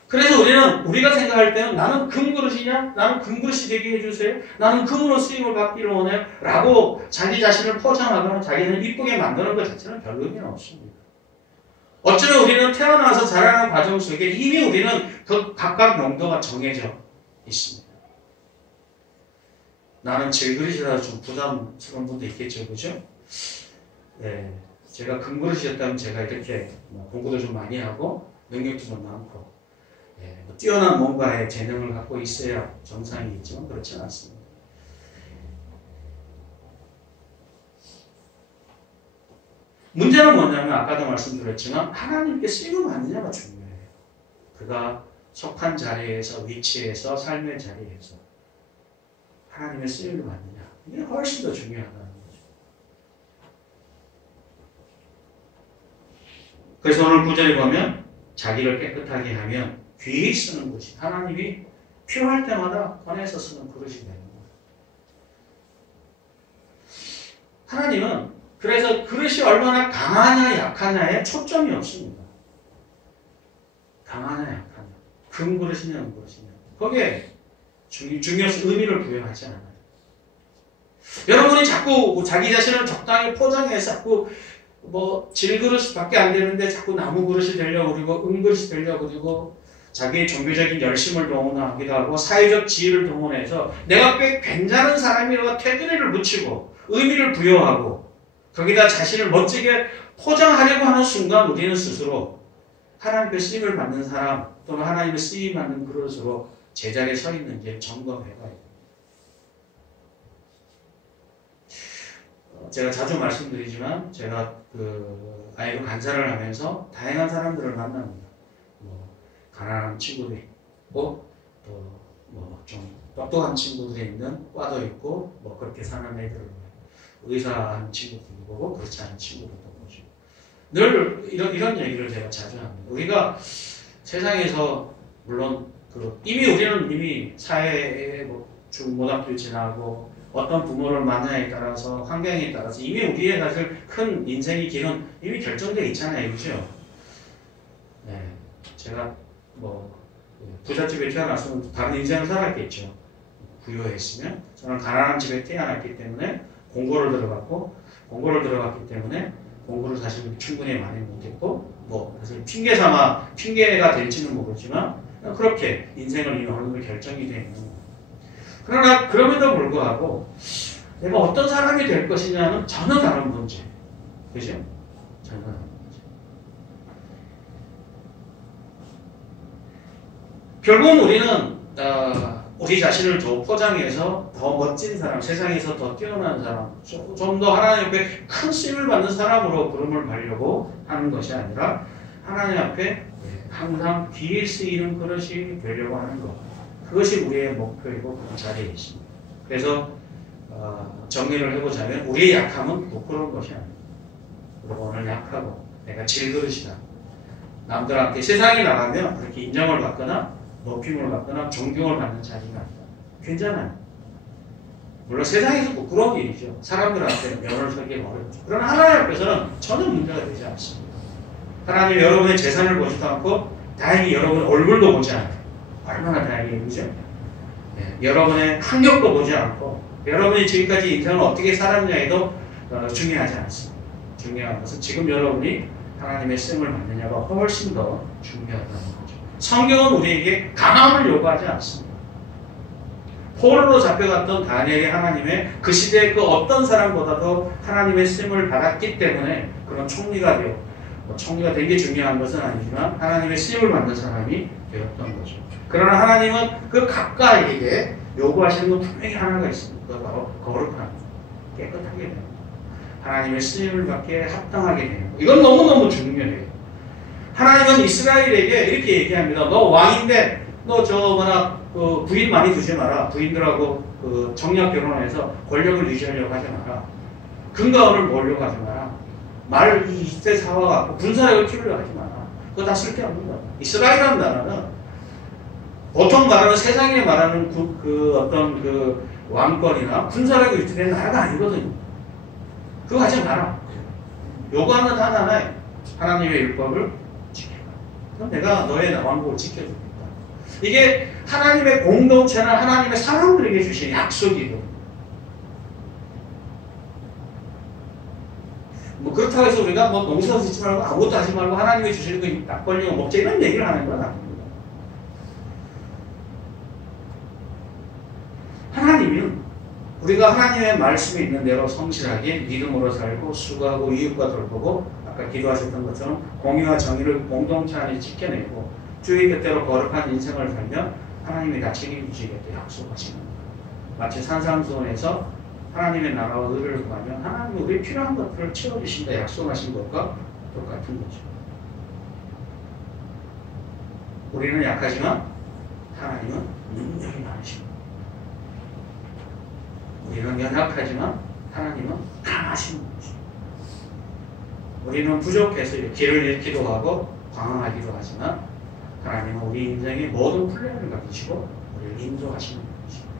그래서 우리가 생각할 때는 나는 금그릇이냐? 나는 금그릇이 되게 해주세요. 나는 금으로 쓰임을 받기를 원해요. 라고 자기 자신을 포장하거나 자기를 이쁘게 만드는 것 자체는 별 의미는 없습니다. 어쩌면 우리는 태어나서 자라는 과정 속에 이미 우리는 그 각각 용도가 정해져 있습니다. 나는 질그릇이라서 좀 부담스러운 분도 있겠죠. 그죠? 네, 제가 금그릇이었다면 제가 이렇게 공부도 좀 많이 하고 능력도 좀 많고 뛰어난 뭔가의 재능을 갖고 있어야 정상이겠지만 그렇지는 않습니다. 문제는 뭐냐면 아까도 말씀드렸지만 하나님께 쓰임을 받느냐가 중요해요. 그가 속한 자리에서, 위치에서, 삶의 자리에서 하나님의 쓰임을 받느냐. 이게 훨씬 더 중요하다는 거죠. 그래서 오늘 9절에 보면 자기를 깨끗하게 하면 귀히 쓰는 것이 하나님이 필요할 때마다 꺼내서 쓰는 그릇이 되는 거예요. 하나님은 그래서 그릇이 얼마나 강하냐 약하냐에 초점이 없습니다. 강하냐 약하냐, 금 그릇이냐 은 그릇이냐 거기에 중요성 의미를 부여하지 않아요. 여러분이 자꾸 자기 자신을 적당히 포장해서 자꾸 뭐 질그릇밖에 안 되는데 자꾸 나무 그릇이 되려고 그러고 은그릇이 되려고 그러고 자기의 종교적인 열심을 동원하기도 하고 사회적 지위를 동원해서 내가 꽤 괜찮은 사람이라고 테두리를 붙이고 의미를 부여하고 거기다 자신을 멋지게 포장하려고 하는 순간 우리는 스스로 하나님께 쓰임을 받는 사람 또는 하나님의 쓰임 받는 그릇으로 제자리에 서 있는지 점검해봐야 돼요. 제가 자주 말씀드리지만 제가 아이로 간사를 하면서 다양한 사람들을 만납니다. 뭐 가난한 친구도 있고 또 뭐 좀 똑똑한 친구들이 있는 과도 있고 뭐 그렇게 사는 애들을 의사하는 친구들도 보고 그렇지 않은 친구들도 보죠. 늘 이런 얘기를 제가 자주 합니다. 우리가 세상에서 물론 이미 우리는 사회에 뭐 중고등학교 지나고 어떤 부모를 만나에 따라서 환경에 따라서 이미 우리의 사실 큰 인생의 길은 이미 결정되어 있잖아요. 그죠? 네, 제가 뭐 부잣집에 태어났으면 다른 인생을 살았겠죠. 부유했으면 저는 가난한 집에 태어났기 때문에 공고를 들어갔기 때문에 공부를 사실 충분히 많이 못했고 뭐 사실 핑계가 될지는 모르지만 그렇게 인생을 이미 어느 정도 결정이 되어 있는 거예요. 그러나 그럼에도 불구하고 내가 어떤 사람이 될 것이냐는 전혀 다른 문제. 그죠? 전혀 다른 문제. 결국은 우리는 우리 자신을 더 포장해서 더 멋진 사람, 세상에서 더 뛰어난 사람, 좀 더 하나님 앞에 큰 쓰임을 받는 사람으로 부름을 받으려고 하는 것이 아니라 하나님 앞에 항상 귀히 쓰이는 그릇이 되려고 하는 것. 그것이 우리의 목표이고 그 자리에 있습니다. 그래서 정리를 해보자면 우리의 약함은 부끄러운 것이 아닙니다. 그리고 오늘 약하고 내가 질그릇이다. 남들한테 세상에 나가면 그렇게 인정을 받거나 높임을 받거나 존경을 받는 자리가 아니다. 괜찮아요. 물론 세상에서 부끄러운 일이죠. 사람들한테는 면을 설기 어렵죠. 그러나 하나님 앞에서는 전혀 문제가 되지 않습니다. 하나님 여러분의 재산을 보지도 않고 다행히 여러분의 얼굴도 보지 않아요. 얼마나 다행이에요. 그죠? 네, 여러분의 학력도 보지 않고 여러분이 지금까지 인생을 어떻게 살았냐에도 중요하지 않습니다. 중요한 것은 지금 여러분이 하나님의 쓰임을 받느냐가 훨씬 더 중요하다는 거죠. 성경은 우리에게 강함을 요구하지 않습니다. 포로로 잡혀갔던 다니엘이 하나님의 그 시대의 그 어떤 사람보다도 하나님의 쓰임을 받았기 때문에 그런 총리가 된 게 중요한 것은 아니지만 하나님의 쓰임을 받는 사람이 되었던 거죠. 그러나 하나님은 그 각각에게 요구하시는 건 분명히 하나가 있습니다. 그거 바로 거룩함, 깨끗하게 되는 거. 하나님의 쓰임을 받기에 합당하게 되는 거. 이건 너무너무 중요해요. 하나님은 이스라엘에게 이렇게 얘기합니다. 너 왕인데 너 부인 많이 두지 마라. 부인들하고 정략 결혼해서 권력을 유지하려고 하지 마라. 금가원을 모으려고 하지 마라. 말 20대 사와갖고 군사력을 키우려고 하지 마라. 그거 다 쓸데없는 거야. 이스라엘이라는 나라는 보통 말하는 세상에 말하는 어떤 왕권이나 군사력이 유지된 나라가 아니거든요. 그거 하지 마라. 요구하는 단 하나에 하나님의 율법을 지켜라. 그럼 내가 너의 왕국을 지켜주겠다. 이게 하나님의 공동체나 하나님의 사람들에게 주신 약속이거든요. 뭐 그렇다고 해서 우리가 뭐 농사 짓지 말고 아무것도 하지 말고 하나님이 주시는 거 딱 걸리고 먹자 이런 얘기를 하는 건 아닙니다. 하나님은 우리가 하나님의 말씀이 있는 대로 성실하게 믿음으로 살고 수고하고 이웃과 돌보고 아까 기도하셨던 것처럼 공의와 정의를 공동체 안에 지켜내고 주의 뜻대로 거룩한 인생을 살면 하나님이 다 책임지시겠다 약속하시는 거예요. 마치 산상수훈에서 하나님의 나라와 의를 구하면 하나님이 우리 필요한 것들을 채워주신다 약속하신 것과 똑같은 거죠. 우리는 약하지만 하나님은 능력이 많으십니다. 우리는 연약하지만 하나님은 강하신 분이십니다. 우리는 부족해서 길을 잃기도 하고 방황하기도 하지만 하나님은 우리 인생의 모든 플랜을 가지시고 우리를 인도하시는 분이십니다.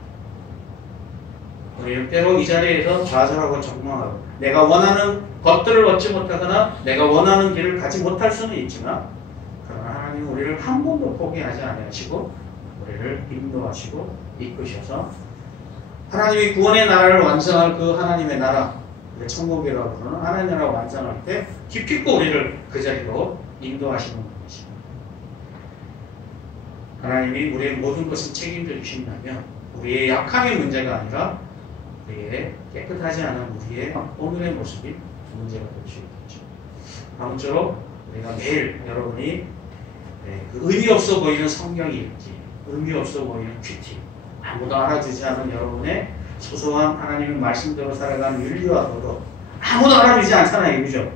우리는 때로 이 자리에서 좌절하고 절망하고 내가 원하는 것들을 얻지 못하거나 내가 원하는 길을 가지 못할 수는 있지만 그러나 하나님은 우리를 한 번도 포기하지 아니하시고 우리를 인도하시고 이끄셔서 하나님이 구원의 나라를 완성할 그 하나님의 나라, 천국이라고 부르는 하나님의 나라를 완성할 때 기필코 우리를 그 자리로 인도하시는 분이십니다. 하나님이 우리의 모든 것을 책임져 주신다면 우리의 약함의 문제가 아니라 우리의 깨끗하지 않은 우리의 오늘의 모습이 문제가 될 수 있겠죠. 아무쪼록 우리가 매일 여러분이 그 의미 없어 보이는 성경 읽기, 의미 없어 보이는 큐티, 아무도 알아주지 않은 여러분의 소소한 하나님의 말씀대로 살아가는 윤리와 도덕, 아무도 알아주지 않잖아요, 그죠?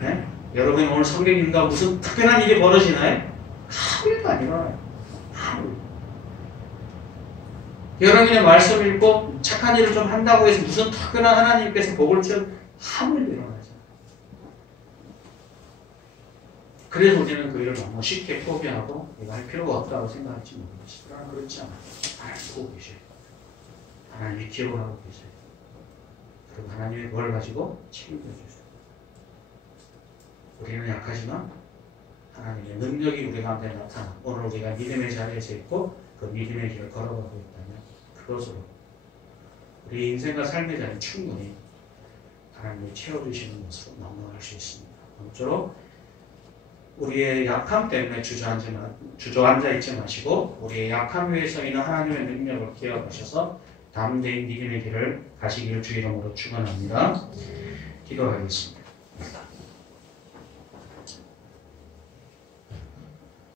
네? 여러분이 오늘 성경 읽는다 무슨 특별한 일이 벌어지나요? 아무 일도 안 일어나요. 아무 일. 여러분의 말씀 읽고 착한 일을 좀 한다고 해서 무슨 특별한 하나님께서 복을 채워 아무 일도 일어나지 않아요. 그래서 우리는 그 일을 너무 쉽게 포기하고 이거 할 필요가 없다고 생각할지 모르겠어요. 그러나 그렇지 않아요. 하나님 보고 계셔요. 하나님이 기억을 하고 계세요. 그리고 하나님이 그걸 가지고 책임져 주세요. 우리는 약하지만 하나님의 능력이 우리 가운데 나타나 오늘 우리가 믿음의 자리에서 있고 그 믿음의 길을 걸어가고 있다면 그것으로 우리 인생과 삶의 자리 충분히 하나님이 채워주시는 것으로 넘어갈 수 있습니다. 아무쪼록 우리의 약함 때문에 주저앉아 있지 마시고 우리의 약함 위에 서 있는 하나님의 능력을 기억하셔서 담대히 믿음의 길을 가시기를 주 이름으로 축원합니다. 기도하겠습니다.